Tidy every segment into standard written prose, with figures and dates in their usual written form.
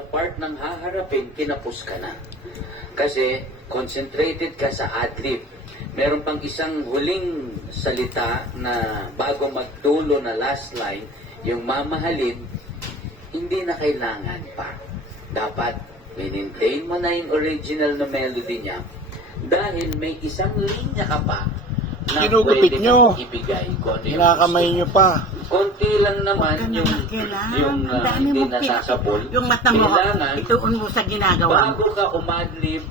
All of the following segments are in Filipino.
Sa part ng haharapin, kinapos ka na. Kasi concentrated ka sa adlib. Meron pang isang huling salita na bago magdulo na last line, yung mamahalin, hindi na kailangan pa. Dapat maintain mo na yung original na melody niya dahil may isang linya ka pa na Kinugupit pwede nyo. kang ibigay. Kung ano yung Kinakamay gusto. nyo pa. Konti lang naman yung hindi nasasabol. Yung mata mo, Kailangan, ituon mo sa ginagawa mo. bago ka umadlib,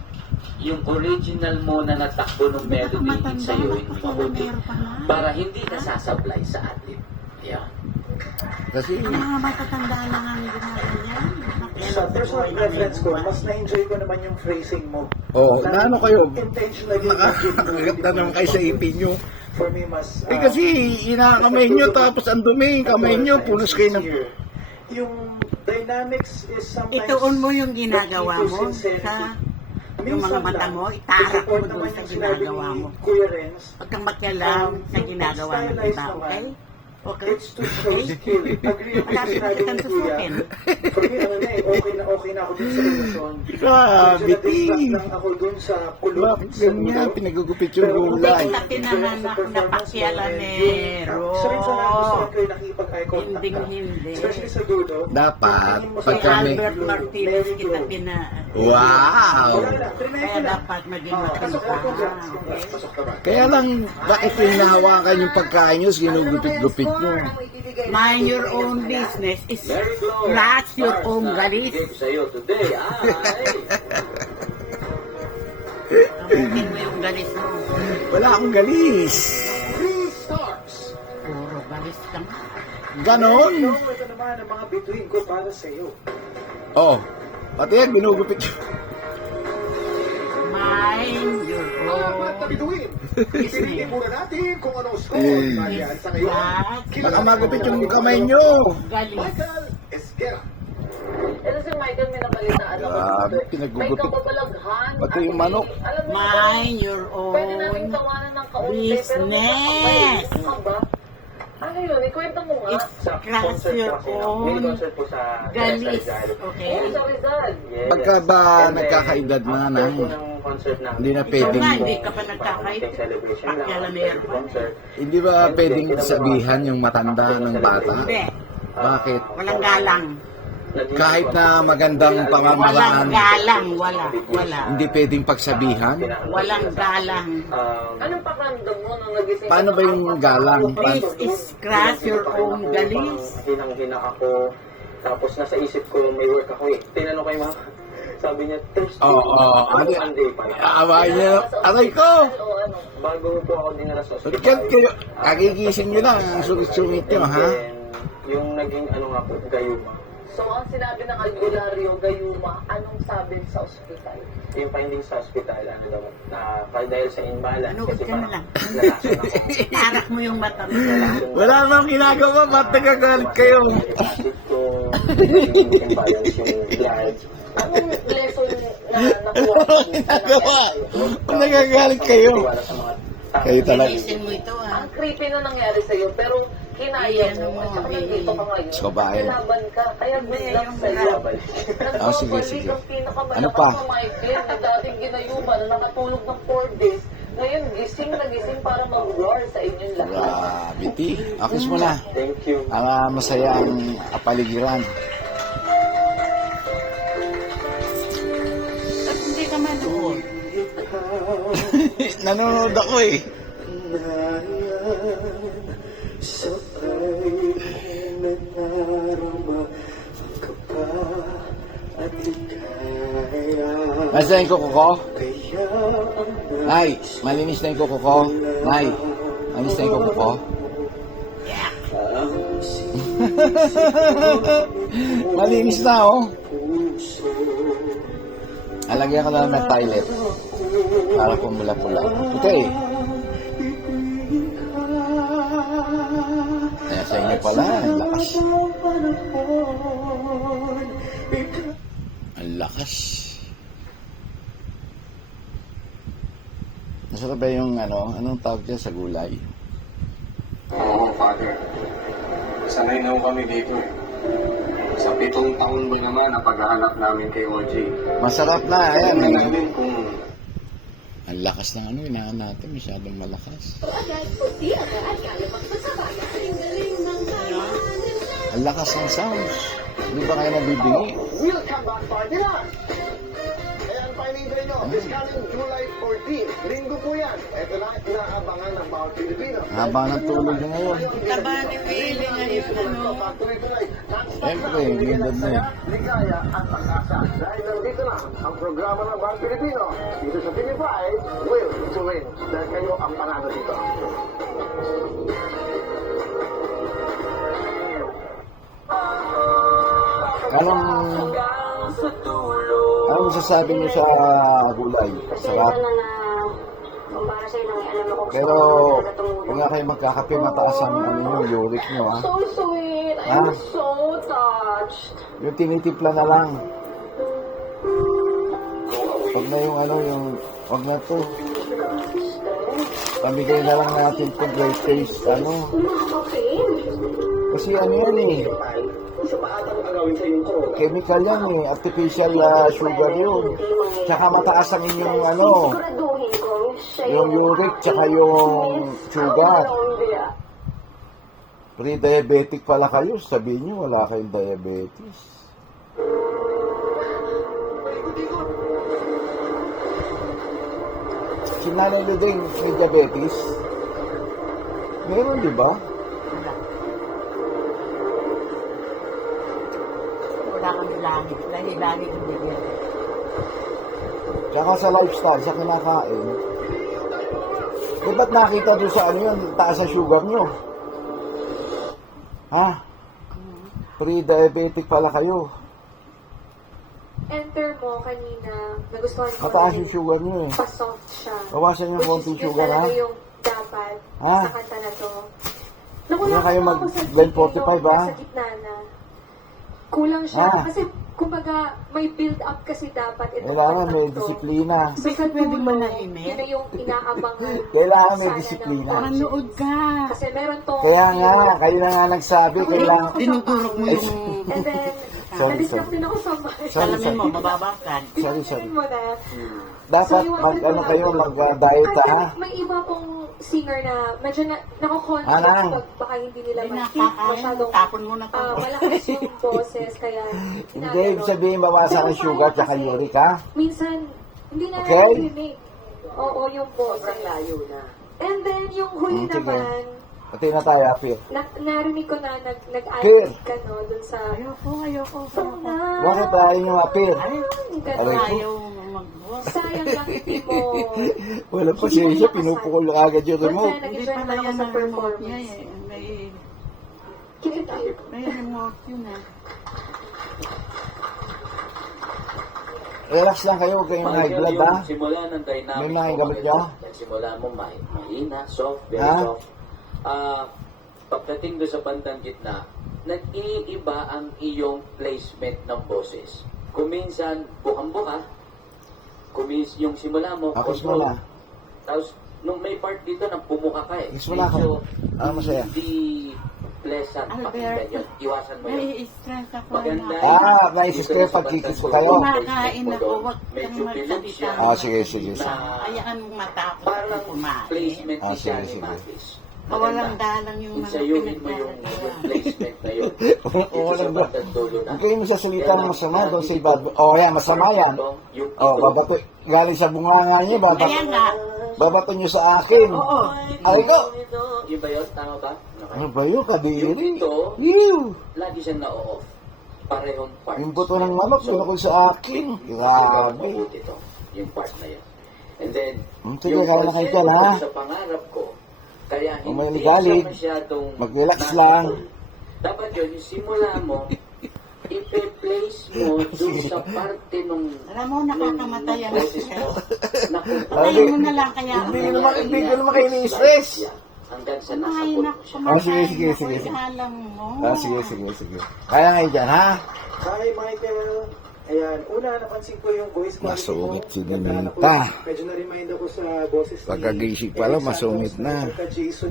yung original mo na natakbo ng melody sa'yo, hindi mabuti. Para hindi ka sasablay sa adlib. Yeah. Kasi, Ang mga matatanda lang ang ginagawa yan. Sa personal preference ko, mas na-enjoy ko naman yung phrasing mo. na ano kayo, Intentionally, nakakaganda naman kayo sa ipin nyo. for me, mas... Kasi, inakamay nyo, tapos ang dumi, kamay nyo, pulos kayo ng... Yung dynamics is sometimes... Ituon mo yung ginagawa mo sa yung mga mata mo, itarak mo doon sa ginagawa mo. Huwag kang makialam sa ginagawa ng iba, okay? Okay? It's to show skill. Agree ako Wala yung sinabi kitang ni Kuya. susukin. For me, ano na eh, okay na ako dun sa relasyon. Grabe, Medyo na-distract Ting. lang ako dun sa kulot. Bakit ganyan? Pinagugupit yung gulay. Sa pinanganak na pakyalanero. So, minsan lang gusto ko kayo nakipag-eye contact ka. Hindi. Especially sa dulo. Dapat, Si pagka may... Albert Martinez kita pina... Wow! Kaya dapat maging Pasok ka, congrats. matanda. Pasok ka ba? Kaya lang, bakit hinahawakan yung pagkain nyo, ginugupit-gupit nyo? Mind your own business is Very close. scratch your Stars own na galis. ibigay ko sa'yo today. Abutin mo yung galis mo. Wala akong galis. 3 stars. Puro galis lang. Ganon. Ito naman ang mga bituin ko para sa iyo. Oh, pati yan, binugupit nyo. Mind your Apat na own bituin. Isipin muna natin kung anong score. Eh. Marian, sa ngayon, Baka magupit yung kamay nyo. galis. Michael Esguera. Ito si Michael, may nabalitaan ako. Grabe, May pinagugupit. kababalaghan. Pati yung manok. Alam mo, Mind your pwede namin own tawanan ng kaunti, pero business. ano ka ba? Ano yun? Ikwento mo nga. Scratch your own galis. Okay? Oo, sa Rizal. Pagka ba nagkakaedad na hindi na Ikaw pwedeng, nga, hindi ka pa nagkakait. Pakyalanero pa. hindi ba pwedeng sabihan yung matanda ng bata? Hindi. Bakit? Walang galang. Kahit na magandang pamamaraan, Walang galang. Wala. hindi pwedeng pagsabihan? Walang galang. Anong pakiramdam mo nung nagising? Paano ba yung galang? This is scratch your own galis. Hinang-hina ako. Tapos nasa isip ko, may work ako eh. Tinanong kay mama. Sabi niya, Thursday. Ano Monday pa. Aawain niya, aray ko! O ano? Bago po ako dinala sa hospital. Rikat kayo, kagigising nyo lang, ang sungit-sungit nyo, ha? Yung naging ano nga po, gayuma. So, ang sinabi ng albularyo, gayuma, anong sabi sa ospital? Yung finding sa hospital, ano daw, dahil sa imbalance. Ano, ka na lang. nalason ako. Tarak mo yung mata mo. Wala nang ginagawa, ba't nagagalit kayo? Acid ko, naging imbalance yung blood. Anong lesson na nakuha Wala nang ginagawa. Nagagalit kayo. Wala sa mga tao. Kayo talaga. Linisin mo ito ah. Ang creepy na nangyari sa'yo, pero kinaya Ayan, mo. At saka nandito ka ngayon. Sa babae. Kinaban ka. Kaya good luck sa'yo. Ah, sige, sige. Ang pinakamalakas Ano pa? na Michael na dating ginayuma na nakatulog ng 4 days. Ngayon, gising na gising para mag-war sa inyong lahat. Grabe, ti. Akis mo na. Thank you. Ang masaya ang apaligiran. At hindi ka manood. Nanonood ako eh. Sa ay nadarama ka pa at ligaya. Nasa yung kuko ko? Kaya ang Nay, malinis na yung kuko ko. Nay, malinis na yung kuko ko. Malinis na oh. puso Alagyan ko na lang ng toilet. Para pumula-pula. Puti. Kaya sa inyo pala, ang lakas. Ang lakas. Masarap ba yung ano? Anong tawag dyan sa gulay? Oo, Father. Sanay na ho kami dito eh. Sa Sa 7 taon ba naman ang paghahanap namin kay OJ? Masarap na, ayan. Tingnan namin kung Ang lakas ng ano, inahan natin, masyadong malakas. Ang lakas ng sounds. Hindi ba kayo nabibingi? Welcome back, partner! Ayan, paninday nyo. This coming July 14. Linggo po yan. Ito na, inaabangan ng bawat Pilipino. Habang ng tulog niya ngayon. Taba ni Willie ngayon, ano? Siyempre, ganda na eh. Ligaya at pag-asa. Dahil nandito na ang programa ng bawat Pilipino. Dito sa TV5, Will to Win. Dahil kayo ang panalo dito. Anong masasabi niyo sa gulay? Sarap. Pero, kung nga kayo magkakape, mataas ang ano nyo, uric nyo, ha? So sweet. Ah? I'm so touched. Yung tinitimpla na lang. Huwag na yung ano, yung, huwag na to. Pamigay na lang natin itong great taste, ano. Kasi ano yan eh, Isa pa atang agawin sa iyong corona. chemical yan eh, artificial sugar yun. Tsaka mataas ang inyong ano, Siguraduhin ko siya yung uric, tsaka yung sugar. Pre-diabetic pala kayo, sabihin nyo wala kayong diabetes. Si Nanay Ludeng may diabetes? Meron, di ba? Wala kami langit. Langit hindi yan. Tsaka sa lifestyle, sa kinakain, eh, ba't nakita doon sa ano yun, taas sa sugar nyo? Ha? Pre-diabetic pala kayo. Enter mo kanina, nagustuhan ko Mataas na yung sugar nyo eh. pa-soft siya. Bawasan yung konting Which is sugar, yun ha? talaga yung dapat Ha? sa kanta na to. Hindi na kayo mag-blend 45, ha? Sa gitna na. Kulang siya. Ha? Kasi, kumbaga, may build up kasi dapat ito. Kailangan may disiplina. So, sa Pwede dulo, manahimik? yun na yung inaabangan. Kailangan may sana disiplina. ng Manood ka. Kasi meron tong... Kaya nga, kayo na nga nagsabi, kailangan... Tinuturok mo yung... And then, Sorry, na-distract sorry. din ako sa mic. Sorry, Alamin sorry. mo, mababakan. Sorry, sorry. Mo na. Dapat So, mag, ano kayo, mag-diet, Kasi ha? may iba pong singer na medyo nako-conflict Anang? pag baka hindi nila Ay, ma-keep nakakain. masyadong Tapon mo na to. malakas yung boses kaya Hindi, ibig sabihin, bawasan ang sugar tsaka uric, ha? minsan hindi na Okay. narinig. Oo, yung boses. Layo na. And then yung huli Sige. naman, Pati na tayo, Apir. narinig ko na Kir. nag-addict ka no dun sa Ayoko. Bakit tayo yung Apir? Ganun. Aray. Ayaw mag-walk. Sayang lang hindi mo Wala pa siya, pinupukol agad yung remote. Hindi nag-enjoy pa naman ako yan sa ang remote niya performance. eh. Kilig tayo. May remote yun eh. Relax lang kayo, huwag kayong high blood, ha? Simula ng dynamic. May mga gamit niya? Simula mo mahina, soft, very Ha? soft. Pagdating doon sa bandang gitna, nag-iiba ang iyong placement ng boses. Kung minsan, bukang-buka. Kung minsan, yung simula mo, Tapos mo na. Tapos, nung may part dito na pumuka ka eh. Kiss mo na ako. Ah, masaya. Hindi pleasant pakinggan yun. Iwasan mo yun. May stress ako Maganda. na. Naisistre pag kikis ko kayo. Kumakain ako, wag kang Medyo bilog magsalita. siya. Ah, sige, sige. Na Hayaan mong matakot parang kung kumain. placement Ah, ni sige, Johnny sige. Mathis. Mawalang dalang yung mga Insayuhin mo yung placement na yun. Dito Oo, sa lang ba? bandang dulo na. Huwag kayong masasalita ng masama doon sa iba. Oh, yan, masama yan. Yung Oh, babato. Galing sa bunganga niyo, Kaya nga, babato niyo sa akin. oo. Ay ko! Yung ba yun? Tama ba? Ano ba yun, kadiri? Yung ito, Ew! lagi siyang na-off. Parehong part. Yung buto ng manok, pinakul sa akin. Grabe. Mabuti to. Yung part na yun. And then, Sige, kaya na kayo dyan, ha? sa pangarap ko, kaya Kung may hindi ligalig, siya masyadong mag-relax nasa lang. tone. Dapat yun, yung simula mo, ipe-place mo dun sa parte nung Alam mo, nakakamatay ang boses stress. mo. na kung Patayin mo na lang kaya. Hindi ko naman kayo ni-stress. Hanggang sa Kumain na, nasa Ah, sige, kumakain sige, ako, sige, sige. alam mo. Ah, sige, sige, sige. Kaya kayo dyan, ha? Hi, Michael. Ayan, una napansin ko yung voice quality Masungit mo. si Ganda na po. Ninita. Medyo na-remind ako sa boses Pagkagising pa lang, masungit na. Jason